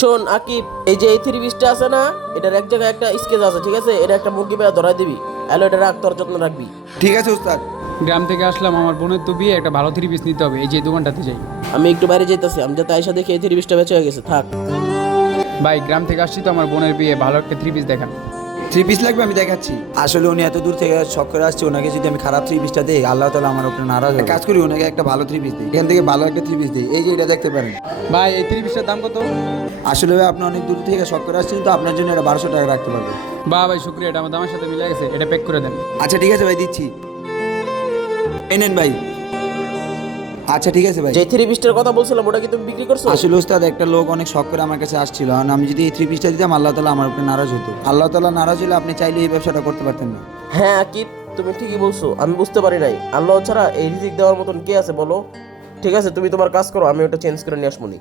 শোন আকিব, এই যে এই থ্রি পিসটা আছে না, এটার এক জায়গায় একটা স্কেচ আছে, ঠিক আছে? এটা একটা মুরগি বেড়া ধরাই দিবি। হ্যালো, এটা রাখ, তোর যত্ন রাখবি। ঠিক আছে উস্তাদ। গ্রাম থেকে আসলাম, আমার বোনের তো বিয়ে, একটা ভালো থ্রি পিস নিতে হবে, এই যে দোকানটাতে যাই। আমি একটু বাইরে যাইতেছি, আমি যাতে আয়সা দেখি এই থ্রি পিসটা বেঁচে হয়ে গেছে। থাক। ভাই গ্রাম থেকে আসছি তো, আমার বোনের বিয়ে, ভালো একটা থ্রি পিস দেখান। থ্রি পিস লাগবে, আমি দেখাচ্ছি। আসলে উনি এত দূর থেকে শখ করে আসছে, ওনাকে যদি আমি খারাপ থ্রি পিসটা দিই, আল্লাহ তাআলা আমার উপরে নারাজ এক হবে। কাজ করি, ওনাকে একটা ভালো থ্রি পিস দিই, এখান থেকে ভালো একটা থ্রি পিস দিই। এই যে এটা দেখতে পারেন। ভাই এই থ্রি পিসটার দাম কত? আসলে ভাই আপনি অনেক দূর থেকে শখ করে আসছেন, তো আপনার জন্য এটা 1200 টাকা রাখতে পারবে। বা ভাই শুক্রিয়া, এটা আমার দামের সাথে মিলে গেছে, এটা প্যাক করে দেন। আচ্ছা ঠিক আছে ভাই, দিচ্ছি। এই নেন ভাই। আচ্ছা ঠিক আছে ভাই। যে থ্রি পিসটার কথা বলছিলাম, ওটা কি তুমি বিক্রি করছো? আসলে উস্তাদ, একটা লোক অনেক শখ করে আমার কাছে আসছিল, আর আমি যদি এই থ্রি পিসটা দিতাম, আল্লাহ তাআলা আমার উপরে নারাজ হতো। আল্লাহ তাআলা নারাজ হলে আপনি চাইলে এই ব্যবসাটা করতে পারতেন না। হ্যাঁ আকিব, তুমি ঠিকই বলছো, আমি বুঝতে পারি নাই। আল্লাহ ছাড়া এই রিজিক দেওয়ার মতন কে আছে বলো? ঠিক আছে, তুমি তোমার কাজ করো, আমি ওটা চেঞ্জ করে নিয়ে আসবো নি।